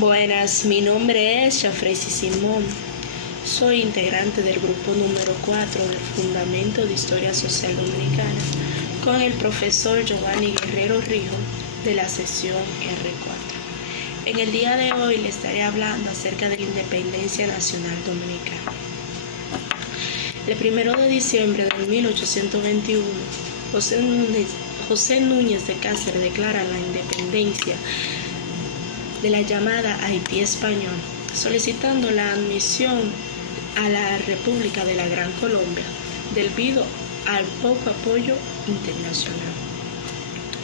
Buenas, mi nombre es Jafresi Simón. Soy integrante del grupo número 4 del Fundamento de Historia Social Dominicana con el profesor Giovanni Guerrero Rijo de la sección R4. En el día de hoy le estaré hablando acerca de la Independencia Nacional Dominicana. El 1 de diciembre de 1821, José Núñez de Cáceres declara la independencia de la llamada Haití Español, solicitando la admisión a la República de la Gran Colombia debido al poco apoyo internacional.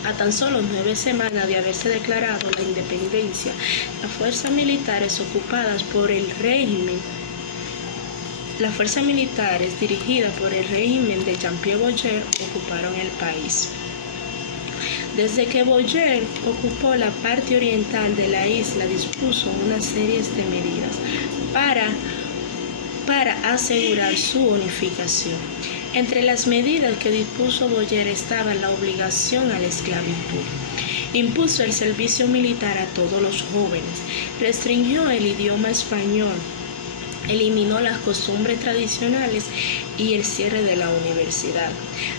A tan solo 9 semanas de haberse declarado la independencia, las fuerzas militares dirigidas por el régimen de Jean-Pierre Boyer ocuparon el país. Desde que Boyer ocupó la parte oriental de la isla, dispuso una serie de medidas para asegurar su unificación. Entre las medidas que dispuso Boyer estaba la obligación a la esclavitud. Impuso el servicio militar a todos los jóvenes, restringió el idioma español, eliminó las costumbres tradicionales y el cierre de la universidad.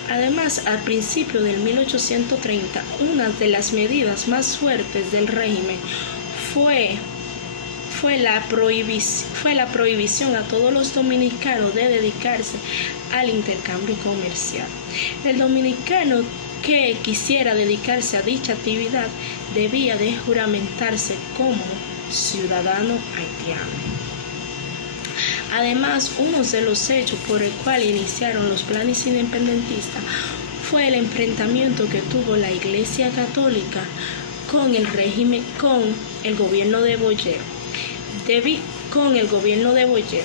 Además, al principio del 1830, una de las medidas más fuertes del régimen fue la prohibición a todos los dominicanos de dedicarse al intercambio comercial. El dominicano que quisiera dedicarse a dicha actividad debía de juramentarse como ciudadano haitiano. Además, uno de los hechos por el cual iniciaron los planes independentistas fue el enfrentamiento que tuvo la Iglesia Católica con el gobierno de Boyer.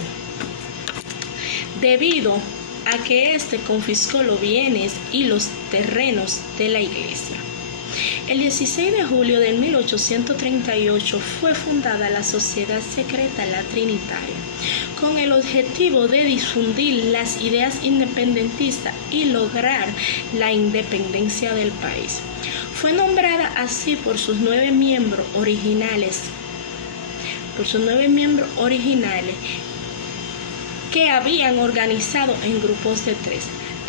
Debido a que éste confiscó los bienes y los terrenos de la Iglesia. El 16 de julio de 1838 fue fundada la Sociedad Secreta La Trinitaria, con el objetivo de difundir las ideas independentistas y lograr la independencia del país. Fue nombrada así por sus 9 miembros originales, que habían organizado en grupos de 3.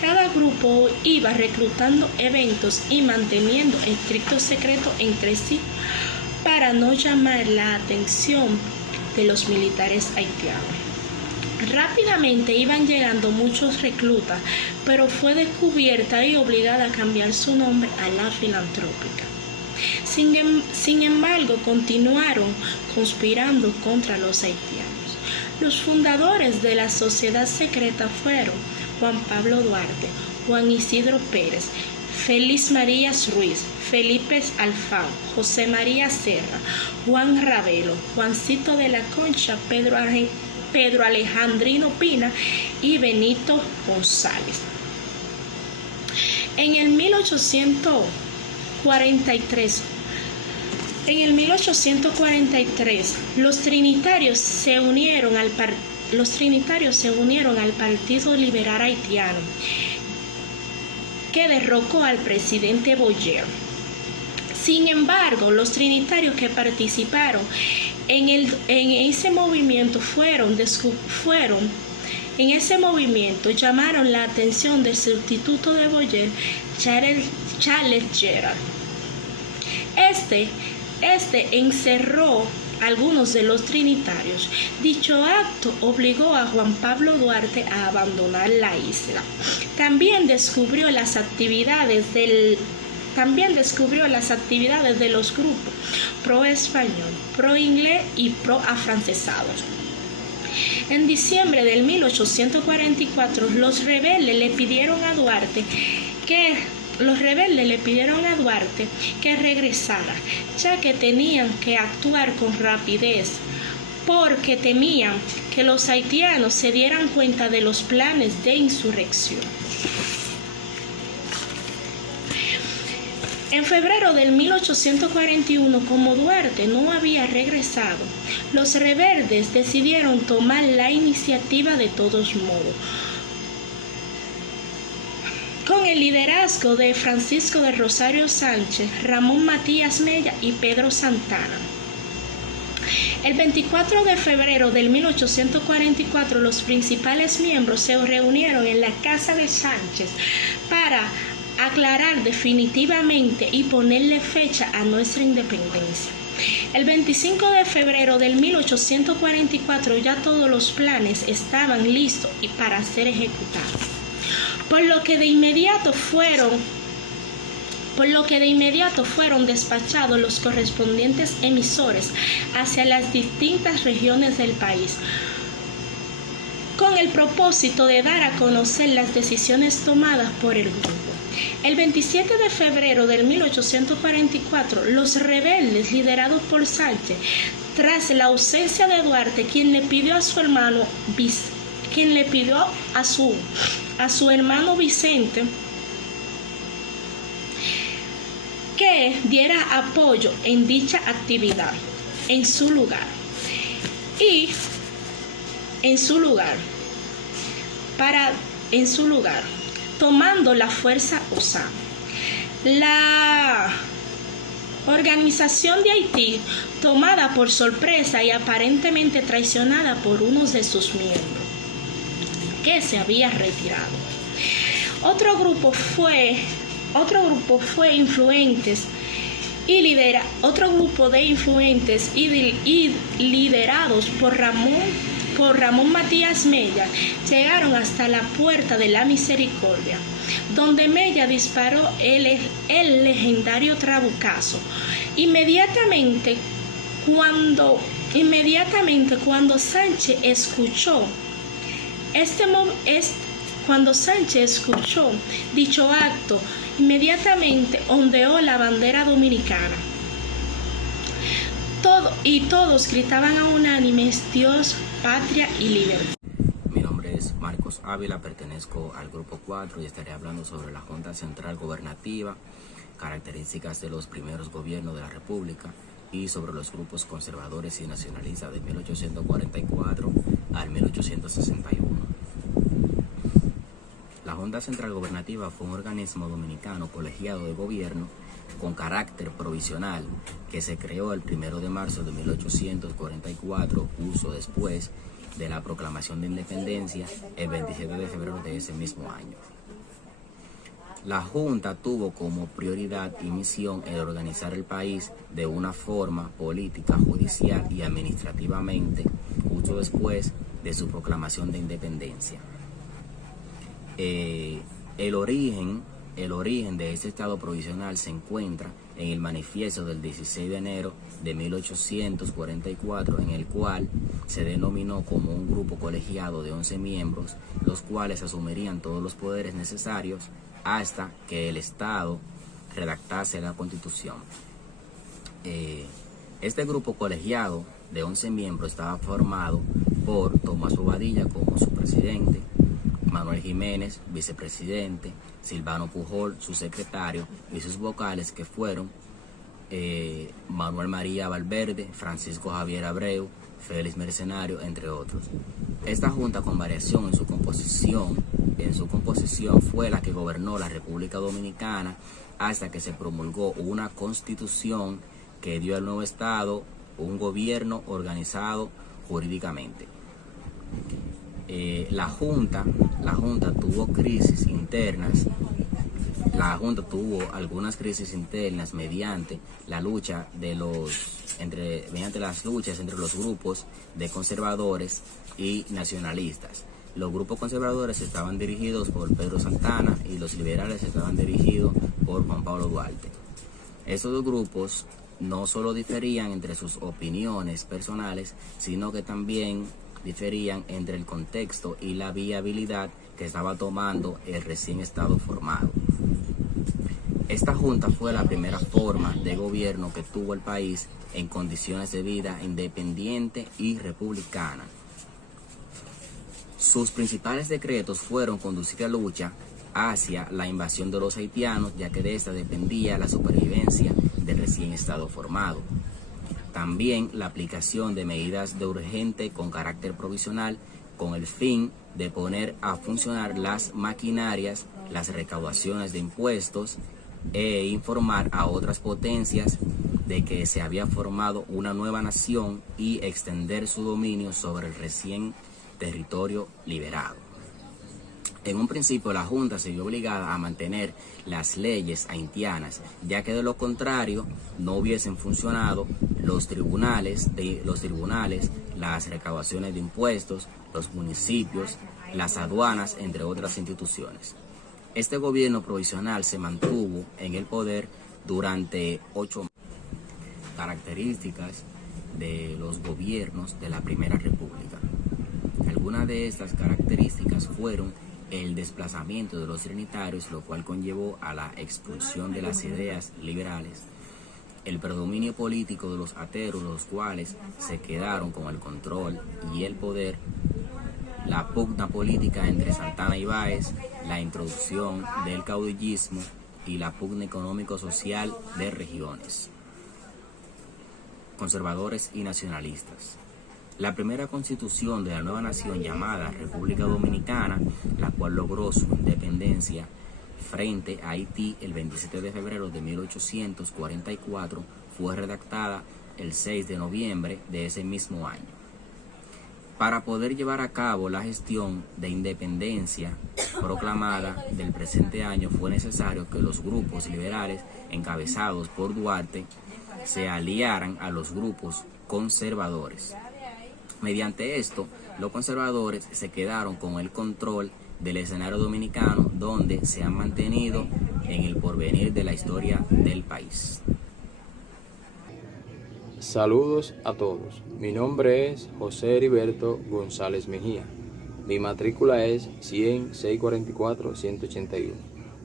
Cada grupo iba reclutando eventos y manteniendo estricto secreto entre sí para no llamar la atención de los militares haitianos. Rápidamente iban llegando muchos reclutas, pero fue descubierta y obligada a cambiar su nombre a La Filantrópica. Sin embargo, continuaron conspirando contra los haitianos. Los fundadores de la sociedad secreta fueron Juan Pablo Duarte, Juan Isidro Pérez, Félix María Ruiz, Felipe Alfán, José María Serra, Juan Ravelo, Juancito de la Concha, Pedro Alejandrino Pina y Benito González. En el 1843, los trinitarios se unieron al Partido Liberal Haitiano, que derrocó al presidente Boyer. Sin embargo, los trinitarios que participaron en ese movimiento llamaron la atención del sustituto de Boyer, Charles Gerard. Este encerró a algunos de los trinitarios. Dicho acto obligó a Juan Pablo Duarte a abandonar la isla. También descubrió las actividades de los grupos pro-español, pro-inglés y pro-afrancesados. En diciembre de 1844, los rebeldes le pidieron a Duarte que regresara, ya que tenían que actuar con rapidez, porque temían que los haitianos se dieran cuenta de los planes de insurrección. En febrero de 1841, como Duarte no había regresado, los rebeldes decidieron tomar la iniciativa de todos modos, con el liderazgo de Francisco de Rosario Sánchez, Ramón Matías Mella y Pedro Santana. El 24 de febrero de 1844, los principales miembros se reunieron en la casa de Sánchez para aclarar definitivamente y ponerle fecha a nuestra independencia. El 25 de febrero del 1844 ya todos los planes estaban listos para ser ejecutados, por lo que de inmediato fueron despachados los correspondientes emisores hacia las distintas regiones del país, con el propósito de dar a conocer las decisiones tomadas por el grupo. El 27 de febrero de 1844, los rebeldes liderados por Sánchez, tras la ausencia de Duarte, quien le pidió a su hermano Vicente que diera apoyo en dicha actividad, en su lugar, tomando la fuerza usada. La organización de Haití, tomada por sorpresa y aparentemente traicionada por uno de sus miembros, que se había retirado. Otro grupo de influentes y liderados por Ramón Matías Mella, llegaron hasta la Puerta de la Misericordia, donde Mella disparó el legendario trabucazo. Inmediatamente cuando Sánchez escuchó dicho acto, inmediatamente ondeó la bandera dominicana. Todos gritaban a unánimes: Dios, patria y libertad. Mi nombre es Marcos Ávila, pertenezco al Grupo 4 y estaré hablando sobre la Junta Central Gobernativa, características de los primeros gobiernos de la República y sobre los grupos conservadores y nacionalistas de 1844 al 1861. La Junta Central Gobernativa fue un organismo dominicano colegiado de gobierno con carácter provisional que se creó el 1 de marzo de 1844, justo después de la proclamación de independencia el 27 de febrero de ese mismo año. La Junta tuvo como prioridad y misión el organizar el país de una forma política, judicial y administrativamente, justo después de su proclamación de independencia. El origen de este estado provisional se encuentra en el manifiesto del 16 de enero de 1844, en el cual se denominó como un grupo colegiado de 11 miembros, los cuales asumirían todos los poderes necesarios hasta que el Estado redactase la Constitución. Este grupo colegiado de 11 miembros estaba formado por Tomás Bobadilla como su presidente, Manuel Jiménez, vicepresidente, Silvano Pujol, su secretario, y sus vocales, que fueron Manuel María Valverde, Francisco Javier Abreu, Félix Mercenario, entre otros. Esta junta, con variación en su composición, fue la que gobernó la República Dominicana hasta que se promulgó una constitución que dio al nuevo Estado un gobierno organizado jurídicamente. La Junta tuvo crisis internas. La Junta tuvo algunas crisis internas mediante las luchas entre los grupos de conservadores y nacionalistas. Los grupos conservadores estaban dirigidos por Pedro Santana y los liberales estaban dirigidos por Juan Pablo Duarte. Estos dos grupos no solo diferían entre sus opiniones personales, sino que también diferían entre el contexto y la viabilidad que estaba tomando el recién Estado formado. Esta junta fue la primera forma de gobierno que tuvo el país en condiciones de vida independiente y republicana. Sus principales decretos fueron conducir la lucha hacia la invasión de los haitianos, ya que de esta dependía la supervivencia del recién Estado formado. También la aplicación de medidas de urgente con carácter provisional con el fin de poner a funcionar las maquinarias, las recaudaciones de impuestos e informar a otras potencias de que se había formado una nueva nación y extender su dominio sobre el recién territorio liberado. En un principio, la Junta se vio obligada a mantener las leyes haitianas, ya que de lo contrario no hubiesen funcionado los tribunales, las recaudaciones de impuestos, los municipios, las aduanas, entre otras instituciones. Este gobierno provisional se mantuvo en el poder durante 8 meses. Características de los gobiernos de la Primera República. Algunas de estas características fueron el desplazamiento de los trinitarios, lo cual conllevó a la expulsión de las ideas liberales, el predominio político de los ateros, los cuales se quedaron con el control y el poder, la pugna política entre Santana y Báez, la introducción del caudillismo y la pugna económico-social de regiones. Conservadores y nacionalistas. La primera constitución de la nueva nación llamada República Dominicana, la cual logró su independencia frente a Haití el 27 de febrero de 1844, fue redactada el 6 de noviembre de ese mismo año. Para poder llevar a cabo la gestión de independencia proclamada del presente año, fue necesario que los grupos liberales encabezados por Duarte se aliaran a los grupos conservadores. Mediante esto, los conservadores se quedaron con el control del escenario dominicano, donde se han mantenido en el porvenir de la historia del país. Saludos a todos. Mi nombre es José Heriberto González Mejía. Mi matrícula es 100-644-181.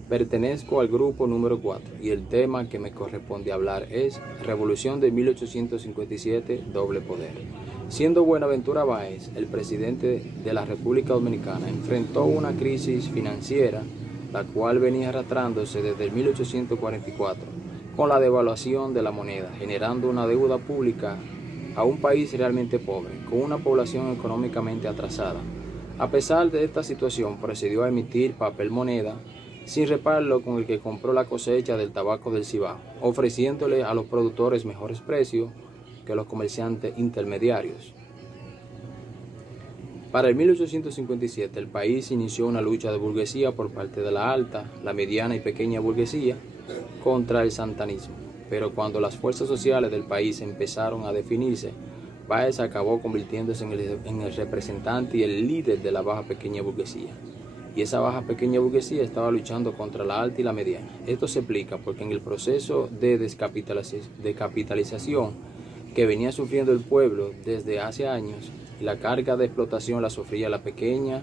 Pertenezco al grupo número 4 y el tema que me corresponde hablar es Revolución de 1857, doble poder. Siendo Buenaventura Báez el presidente de la República Dominicana, enfrentó una crisis financiera, la cual venía arrastrándose desde el 1844, con la devaluación de la moneda, generando una deuda pública a un país realmente pobre, con una población económicamente atrasada. A pesar de esta situación, procedió a emitir papel moneda sin reparo con el que compró la cosecha del tabaco del Cibao, ofreciéndole a los productores mejores precios que los comerciantes intermediarios. Para el 1857, el país inició una lucha de burguesía por parte de la alta, la mediana y pequeña burguesía contra el santanismo. Pero cuando las fuerzas sociales del país empezaron a definirse, Báez acabó convirtiéndose en el representante y el líder de la baja pequeña burguesía. Y esa baja pequeña burguesía estaba luchando contra la alta y la mediana. Esto se explica porque en el proceso de descapitalización que venía sufriendo el pueblo desde hace años, la carga de explotación la sufría la pequeña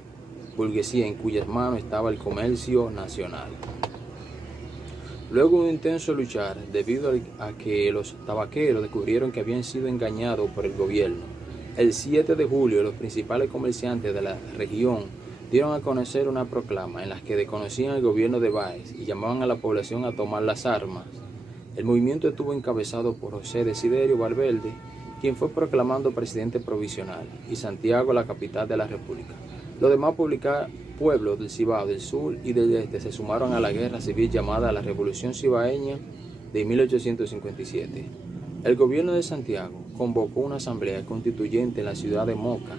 burguesía en cuyas manos estaba el comercio nacional. Luego de un intenso luchar, debido a que los tabaqueros descubrieron que habían sido engañados por el gobierno, el 7 de julio los principales comerciantes de la región dieron a conocer una proclama en la que desconocían el gobierno de Báez y llamaban a la población a tomar las armas. El movimiento estuvo encabezado por José Desiderio Valverde, quien fue proclamado presidente provisional, y Santiago, la capital de la República. Los demás pueblos del Cibao, del sur y del este se sumaron a la guerra civil llamada la Revolución Cibaeña de 1857. El gobierno de Santiago convocó una asamblea constituyente en la ciudad de Moca,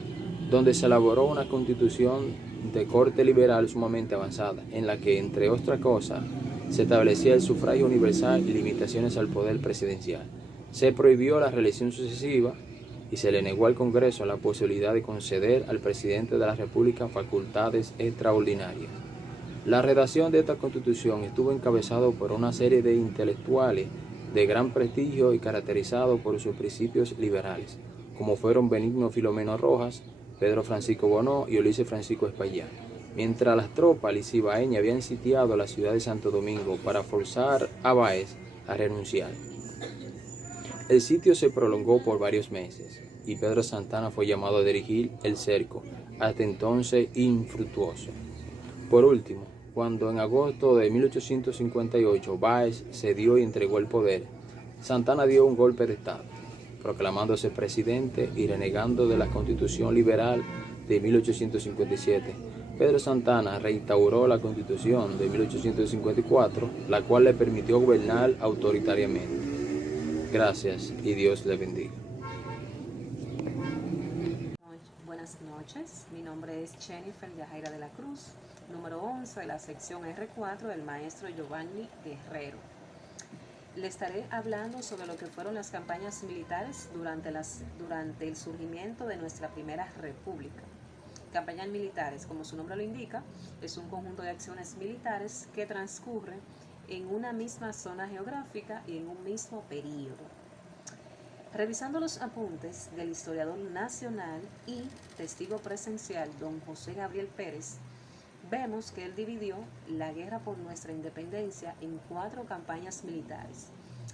donde se elaboró una constitución de corte liberal sumamente avanzada, en la que, entre otras cosas, se establecía el sufragio universal y limitaciones al poder presidencial. Se prohibió la reelección sucesiva y se le negó al Congreso la posibilidad de conceder al presidente de la República facultades extraordinarias. La redacción de esta Constitución estuvo encabezada por una serie de intelectuales de gran prestigio y caracterizados por sus principios liberales, como fueron Benigno Filomeno Rojas, Pedro Francisco Bonó y Ulises Francisco Espaillá, mientras las tropas cibaeñas habían sitiado la ciudad de Santo Domingo para forzar a Báez a renunciar. El sitio se prolongó por varios meses y Pedro Santana fue llamado a dirigir el cerco, hasta entonces infructuoso. Por último, cuando en agosto de 1858 Báez cedió y entregó el poder, Santana dio un golpe de Estado, proclamándose presidente y renegando de la Constitución liberal de 1857, Pedro Santana reinstauró la Constitución de 1854, la cual le permitió gobernar autoritariamente. Gracias y Dios le bendiga. Buenas noches, mi nombre es Jennifer Yajaira de la Cruz, número 11 de la sección R4 del maestro Giovanni Guerrero. Le estaré hablando sobre lo que fueron las campañas militares durante el surgimiento de nuestra primera república. Campañas militares, como su nombre lo indica, es un conjunto de acciones militares que transcurren en una misma zona geográfica y en un mismo período. Revisando los apuntes del historiador nacional y testigo presencial don José Gabriel Pérez, vemos que él dividió la guerra por nuestra independencia en 4 campañas militares.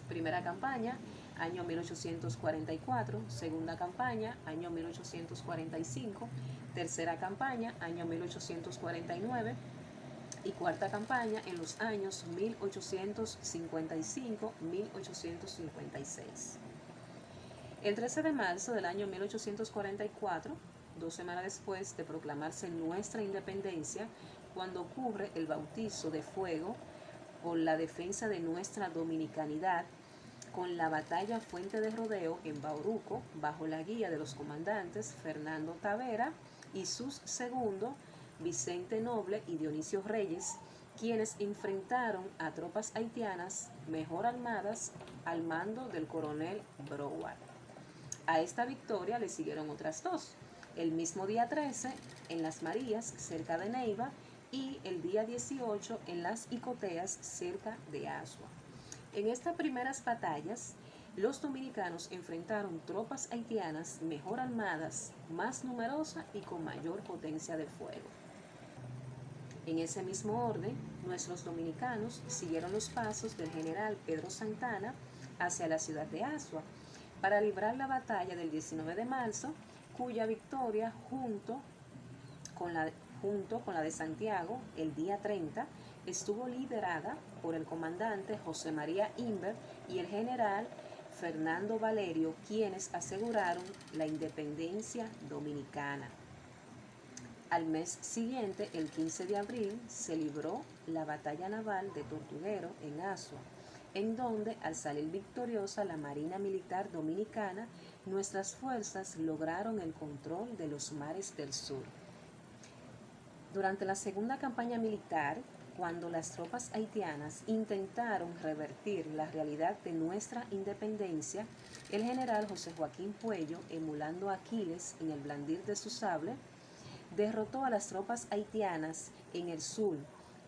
Primera campaña, año 1844, segunda campaña, año 1845, tercera campaña, año 1849 y cuarta campaña en los años 1855-1856. El 13 de marzo del año 1844, 2 semanas después de proclamarse nuestra independencia, cuando ocurre el bautizo de fuego por la defensa de nuestra dominicanidad, con la batalla Fuente de Rodeo en Bauruco, bajo la guía de los comandantes Fernando Tavera y sus segundos Vicente Noble y Dionisio Reyes, quienes enfrentaron a tropas haitianas mejor armadas al mando del coronel Broward. A esta victoria le siguieron otras 2, el mismo día 13 en Las Marías, cerca de Neiva, y el día 18 en Las Icoteas, cerca de Asua. En estas primeras batallas, los dominicanos enfrentaron tropas haitianas mejor armadas, más numerosas y con mayor potencia de fuego. En ese mismo orden, nuestros dominicanos siguieron los pasos del general Pedro Santana hacia la ciudad de Asua para librar la batalla del 19 de marzo, cuya victoria junto con la de Santiago el día 30 estuvo liderada por el comandante José María Inver y el general Fernando Valerio, quienes aseguraron la independencia dominicana. Al mes siguiente, el 15 de abril, se libró la batalla naval de Tortuguero en Asua, en donde, al salir victoriosa la Marina Militar Dominicana, nuestras fuerzas lograron el control de los mares del sur. Durante la segunda campaña militar, cuando las tropas haitianas intentaron revertir la realidad de nuestra independencia, el general José Joaquín Puello, emulando a Aquiles en el blandir de su sable, derrotó a las tropas haitianas en el sur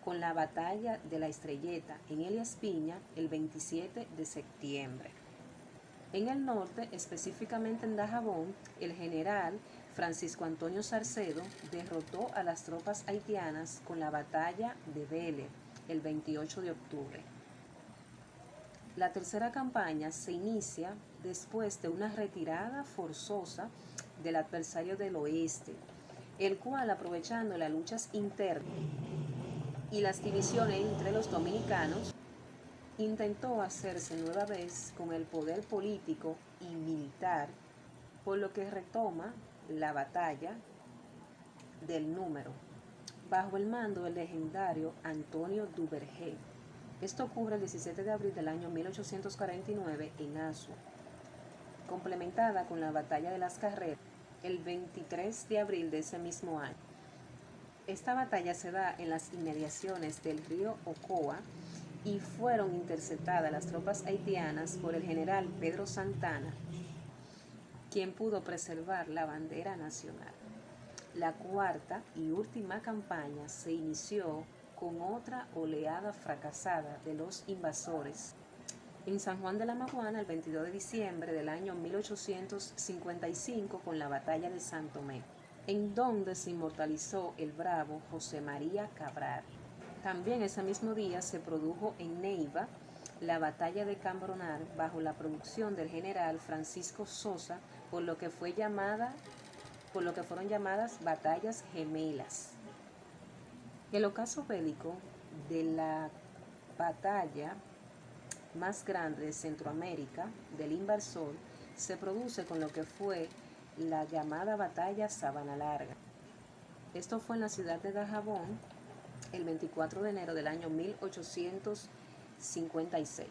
con la batalla de la Estrelleta en Elías Piña el 27 de septiembre. En el norte, específicamente en Dajabón, el general Francisco Antonio Salcedo derrotó a las tropas haitianas con la batalla de Vélez el 28 de octubre. La tercera campaña se inicia después de una retirada forzosa del adversario del oeste, el cual, aprovechando las luchas internas y las divisiones entre los dominicanos, intentó hacerse nueva vez con el poder político y militar, por lo que retoma la batalla del Número, bajo el mando del legendario Antonio Duvergé. Esto ocurre el 17 de abril del año 1849 en Asua, complementada con la batalla de las Carreras el 23 de abril de ese mismo año. Esta batalla se da en las inmediaciones del río Ocoa y fueron interceptadas las tropas haitianas por el general Pedro Santana, quien pudo preservar la bandera nacional. La cuarta y última campaña se inició con otra oleada fracasada de los invasores en San Juan de la Maguana el 22 de diciembre del año 1855 con la batalla de San Tomé, en donde se inmortalizó el bravo José María Cabral. También ese mismo día se produjo en Neiva la batalla de Cambronal bajo la producción del general Francisco Sosa, por lo que fueron llamadas batallas gemelas. El ocaso bélico de la batalla más grande de Centroamérica, del Invasor, se produce con lo que fue la llamada batalla Sabana Larga. Esto fue en la ciudad de Dajabón el 24 de enero del año 1856.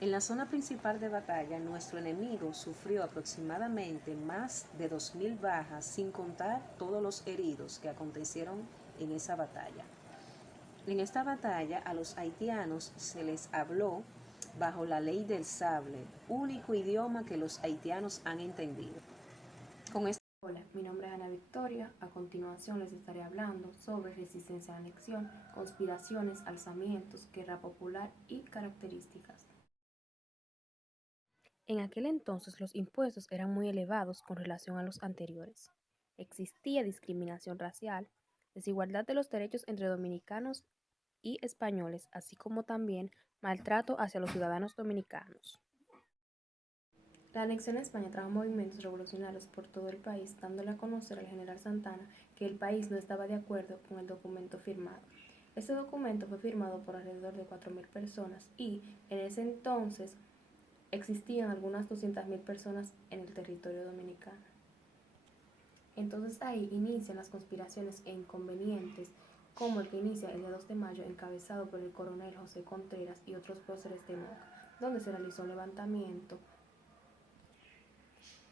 En la zona principal de batalla, nuestro enemigo sufrió aproximadamente más de 2.000 bajas, sin contar todos los heridos que acontecieron en esa batalla. En esta batalla a los haitianos se les habló bajo la ley del sable, único idioma que los haitianos han entendido. Hola, mi nombre es Ana Victoria. A continuación les estaré hablando sobre resistencia a la anexión, conspiraciones, alzamientos, guerra popular y características. En aquel entonces los impuestos eran muy elevados con relación a los anteriores. Existía discriminación racial, desigualdad de los derechos entre dominicanos y españoles, así como también maltrato hacia los ciudadanos dominicanos. La anexión a España trajo movimientos revolucionarios por todo el país, dándole a conocer al general Santana que el país no estaba de acuerdo con el documento firmado. Este documento fue firmado por alrededor de 4.000 personas y en ese entonces existían algunas 200.000 personas en el territorio dominicano. Entonces ahí inician las conspiraciones e inconvenientes, como el que inicia el día 2 de mayo, encabezado por el coronel José Contreras y otros próceres de Moca, donde se realizó un levantamiento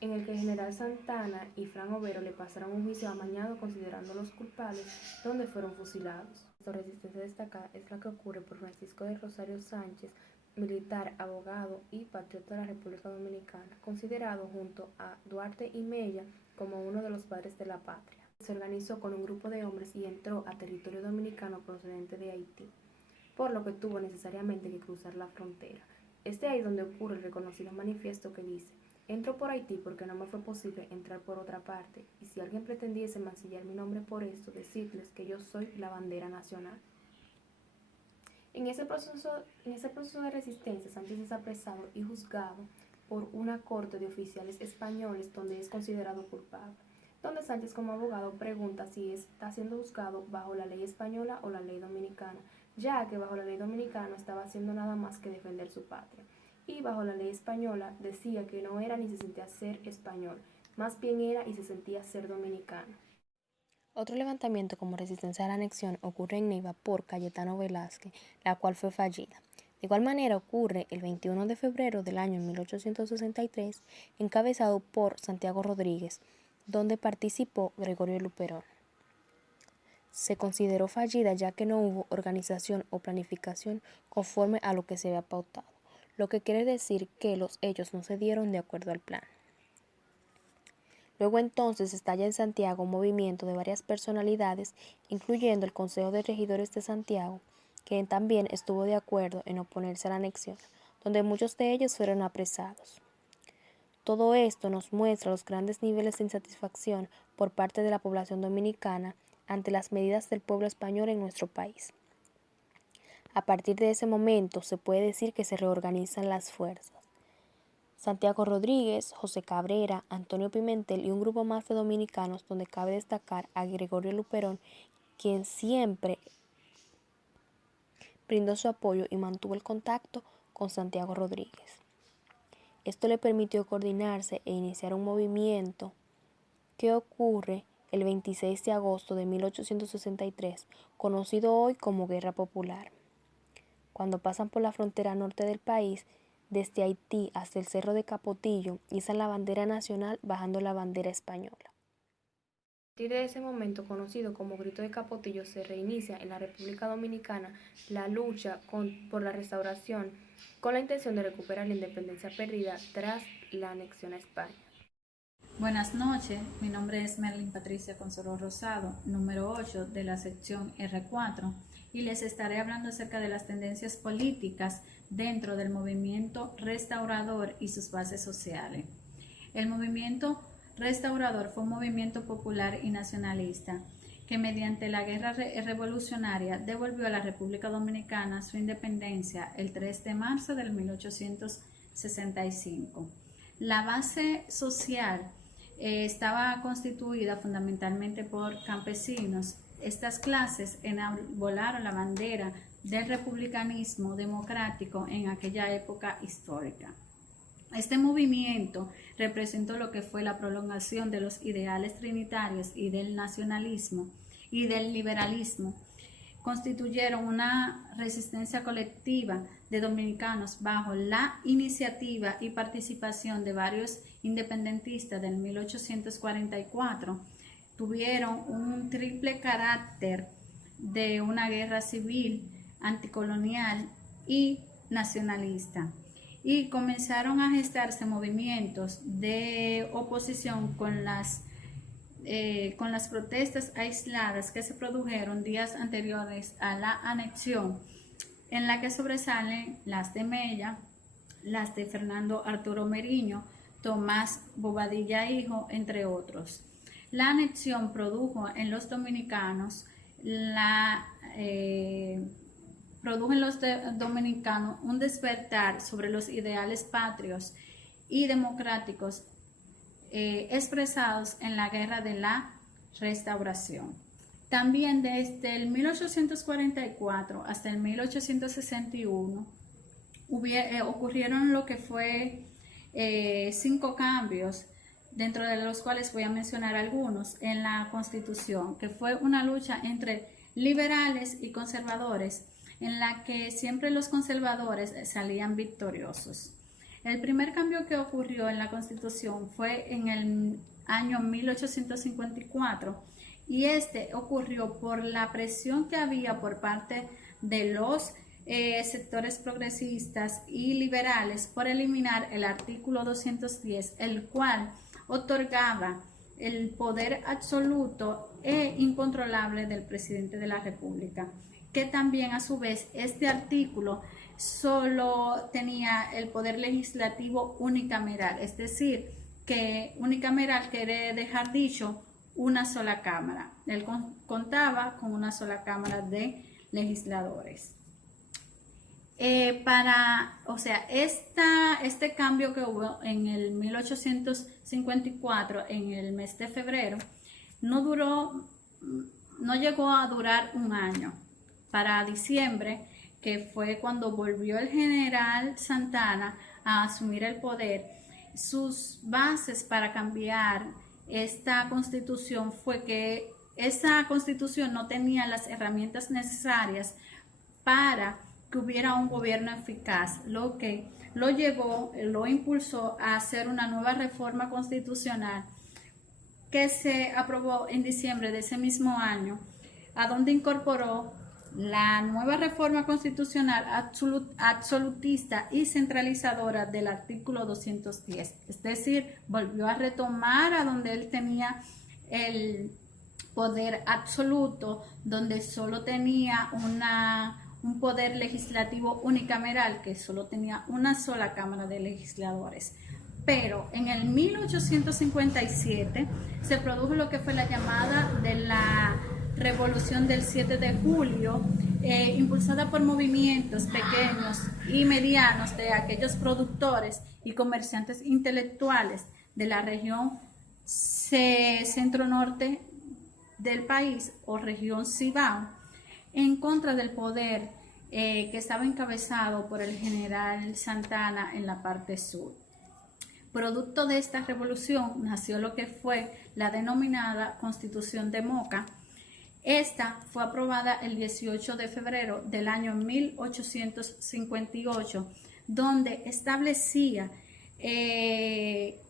en el que el general Santana y Fran Overo le pasaron un juicio amañado considerándolos culpables, donde fueron fusilados. Esta resistencia destacada es la que ocurre por Francisco de Rosario Sánchez, militar, abogado y patriota de la República Dominicana, considerado junto a Duarte y Mella como uno de los padres de la patria. Se organizó con un grupo de hombres y entró a territorio dominicano procedente de Haití, por lo que tuvo necesariamente que cruzar la frontera. Es de ahí donde ocurre el reconocido manifiesto que dice: entro por Haití porque no me fue posible entrar por otra parte, y si alguien pretendiese mancillar mi nombre por esto, decirles que yo soy la bandera nacional. En ese proceso de resistencia, Sánchez es apresado y juzgado por una corte de oficiales españoles donde es considerado culpable, donde Sánchez como abogado pregunta si está siendo juzgado bajo la ley española o la ley dominicana, ya que bajo la ley dominicana no estaba haciendo nada más que defender su patria, y bajo la ley española decía que no era ni se sentía ser español, más bien era y se sentía ser dominicano. Otro levantamiento como resistencia a la anexión ocurre en Neiva por Cayetano Velázquez, la cual fue fallida. De igual manera ocurre el 21 de febrero del año 1863, encabezado por Santiago Rodríguez, donde participó Gregorio Luperón. Se consideró fallida ya que no hubo organización o planificación conforme a lo que se había pautado, lo que quiere decir que los hechos no se dieron de acuerdo al plan. Luego entonces estalla en Santiago un movimiento de varias personalidades, incluyendo el Consejo de Regidores de Santiago, que también estuvo de acuerdo en oponerse a la anexión, donde muchos de ellos fueron apresados. Todo esto nos muestra los grandes niveles de insatisfacción por parte de la población dominicana ante las medidas del pueblo español en nuestro país. A partir de ese momento se puede decir que se reorganizan las fuerzas. Santiago Rodríguez, José Cabrera, Antonio Pimentel y un grupo más de dominicanos, donde cabe destacar a Gregorio Luperón, quien siempre brindó su apoyo y mantuvo el contacto con Santiago Rodríguez. Esto le permitió coordinarse e iniciar un movimiento que ocurre el 26 de agosto de 1863, conocido hoy como Guerra Popular. Cuando pasan por la frontera norte del país, desde Haití hasta el Cerro de Capotillo, izan la bandera nacional bajando la bandera española. A partir de ese momento, conocido como Grito de Capotillo, se reinicia en la República Dominicana la lucha por la restauración con la intención de recuperar la independencia perdida tras la anexión a España. Buenas noches, mi nombre es Merlin Patricia Consuelo Rosado, número 8 de la sección R4, y les estaré hablando acerca de las tendencias políticas dentro del movimiento restaurador y sus bases sociales. El movimiento restaurador fue un movimiento popular y nacionalista que mediante la guerra revolucionaria devolvió a la República Dominicana su independencia el 3 de marzo del 1865. La base social estaba constituida fundamentalmente por campesinos. Estas clases enarbolaron la bandera del republicanismo democrático en aquella época histórica. Este movimiento representó lo que fue la prolongación de los ideales trinitarios y del nacionalismo y del liberalismo. Constituyeron una resistencia colectiva de dominicanos bajo la iniciativa y participación de varios independentistas del 1844. Tuvieron un triple carácter de una guerra civil, anticolonial y nacionalista, y comenzaron a gestarse movimientos de oposición con las protestas aisladas que se produjeron días anteriores a la anexión, en la que sobresalen las de Mella, las de Fernando Arturo Meriño, Tomás Bobadilla Hijo, entre otros. La anexión produjo en los dominicanos un despertar sobre los ideales patrios y democráticos expresados en la Guerra de la Restauración. También desde el 1844 hasta el 1861 ocurrieron lo que fue 5 cambios, dentro de los cuales voy a mencionar algunos, en la Constitución, que fue una lucha entre liberales y conservadores, en la que siempre los conservadores salían victoriosos. El primer cambio que ocurrió en la Constitución fue en el año 1854, y este ocurrió por la presión que había por parte de los sectores progresistas y liberales por eliminar el artículo 210, el cual otorgaba el poder absoluto e incontrolable del presidente de la República, que también a su vez este artículo solo tenía el poder legislativo unicameral, es decir, que unicameral quiere dejar dicho una sola cámara. Él contaba con una sola cámara de legisladores. Este cambio que hubo en el 1854, en el mes de febrero, no llegó a durar un año. Para diciembre, que fue cuando volvió el general Santana a asumir el poder, sus bases para cambiar esta constitución fue que esa constitución no tenía las herramientas necesarias para que hubiera un gobierno eficaz, lo que lo impulsó a hacer una nueva reforma constitucional que se aprobó en diciembre de ese mismo año, a donde incorporó la nueva reforma constitucional absolutista y centralizadora del artículo 210, es decir, volvió a retomar a donde él tenía el poder absoluto, donde solo tenía un poder legislativo unicameral, que solo tenía una sola Cámara de Legisladores. Pero en el 1857 se produjo lo que fue la llamada de la Revolución del 7 de julio, impulsada por movimientos pequeños y medianos de aquellos productores y comerciantes intelectuales de la región centro-norte del país o región Cibao, en contra del poder que estaba encabezado por el general Santana en la parte sur. Producto de esta revolución nació lo que fue la denominada Constitución de Moca. Esta fue aprobada el 18 de febrero del año 1858, donde establecía que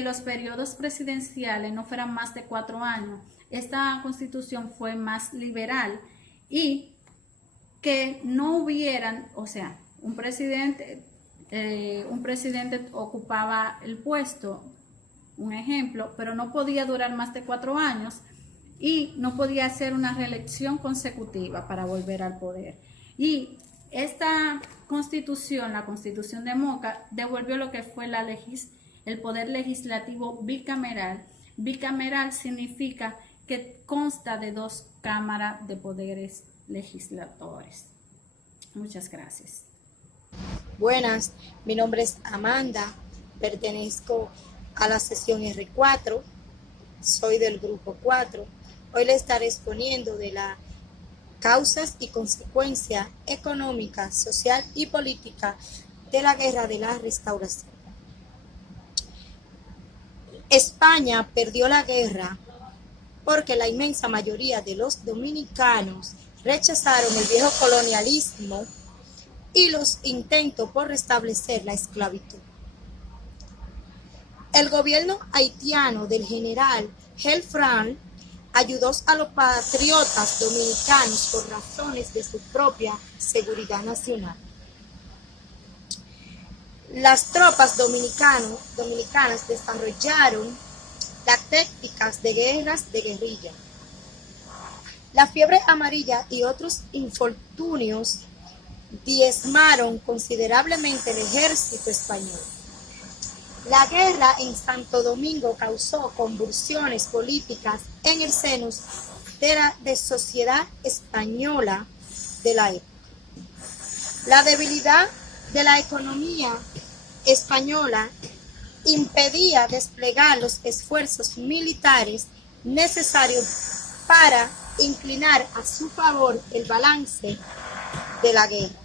los periodos presidenciales no fueran más de 4 años. Esta constitución fue más liberal y que no hubieran, un presidente ocupaba el puesto, un ejemplo, pero no podía durar más de 4 años y no podía hacer una reelección consecutiva para volver al poder. Y esta constitución, la Constitución de Moca, devolvió lo que fue el poder legislativo bicameral. Bicameral significa que consta de 2 cámaras de poderes legisladores. Muchas gracias. Buenas, mi nombre es Amanda, pertenezco a la sesión R4, soy del grupo 4. Hoy le estaré exponiendo de las causas y consecuencias económicas, social y política de la Guerra de la Restauración. España perdió la guerra porque la inmensa mayoría de los dominicanos rechazaron el viejo colonialismo y los intentos por restablecer la esclavitud. El gobierno haitiano del general Gelfran ayudó a los patriotas dominicanos por razones de su propia seguridad nacional. Las tropas dominicanas desarrollaron las técnicas de guerras de guerrilla. La fiebre amarilla y otros infortunios diezmaron considerablemente el ejército español. La guerra en Santo Domingo causó convulsiones políticas en el seno de la sociedad española de la época. La debilidad de la economía española impedía desplegar los esfuerzos militares necesarios para inclinar a su favor el balance de la guerra.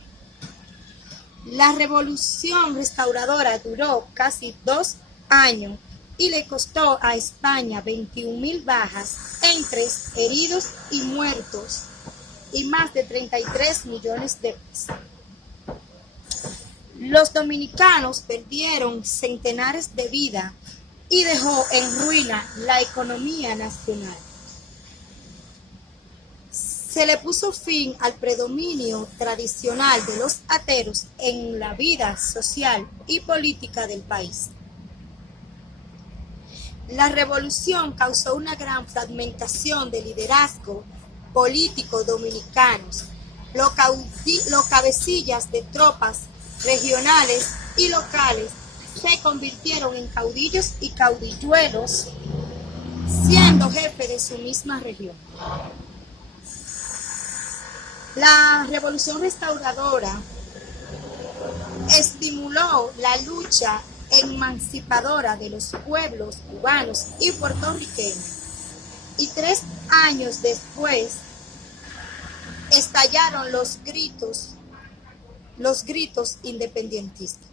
La revolución restauradora duró casi 2 años y le costó a España 21.000 bajas entre heridos y muertos y más de 33 millones de pesos. Los dominicanos perdieron centenares de vidas y dejó en ruina la economía nacional. Se le puso fin al predominio tradicional de los ateros en la vida social y política del país. La revolución causó una gran fragmentación de liderazgo político dominicanos. Los cabecillas de tropas regionales y locales se convirtieron en caudillos y caudilluelos, siendo jefe de su misma región. La revolución restauradora estimuló la lucha emancipadora de los pueblos cubanos y puertorriqueños, y 3 años después estallaron los gritos independentistas.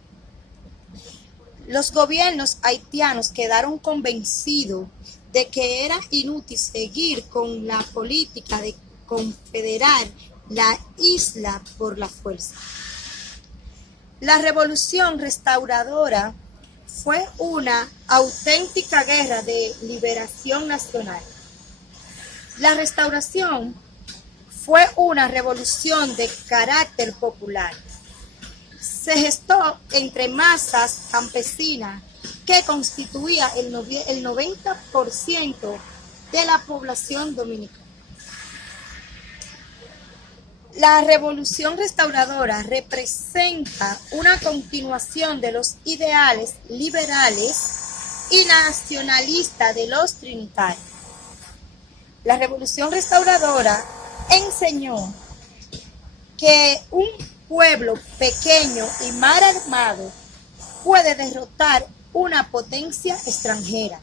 Los gobiernos haitianos quedaron convencidos de que era inútil seguir con la política de confederar la isla por la fuerza. La revolución restauradora fue una auténtica guerra de liberación nacional. La restauración fue una revolución de carácter popular. Se gestó entre masas campesinas que constituía el 90% de la población dominicana. La revolución restauradora representa una continuación de los ideales liberales y nacionalistas de los trinitarios. La revolución restauradora enseñó que un pueblo pequeño y mal armado puede derrotar una potencia extranjera,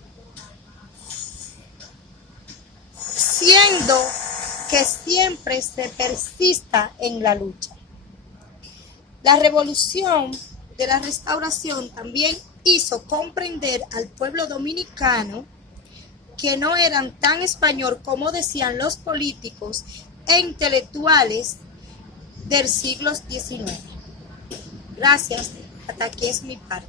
siendo que siempre se persista en la lucha. La revolución de la restauración también hizo comprender al pueblo dominicano que no eran tan español como decían los políticos e intelectuales del siglo XIX. Gracias, hasta aquí es mi parte.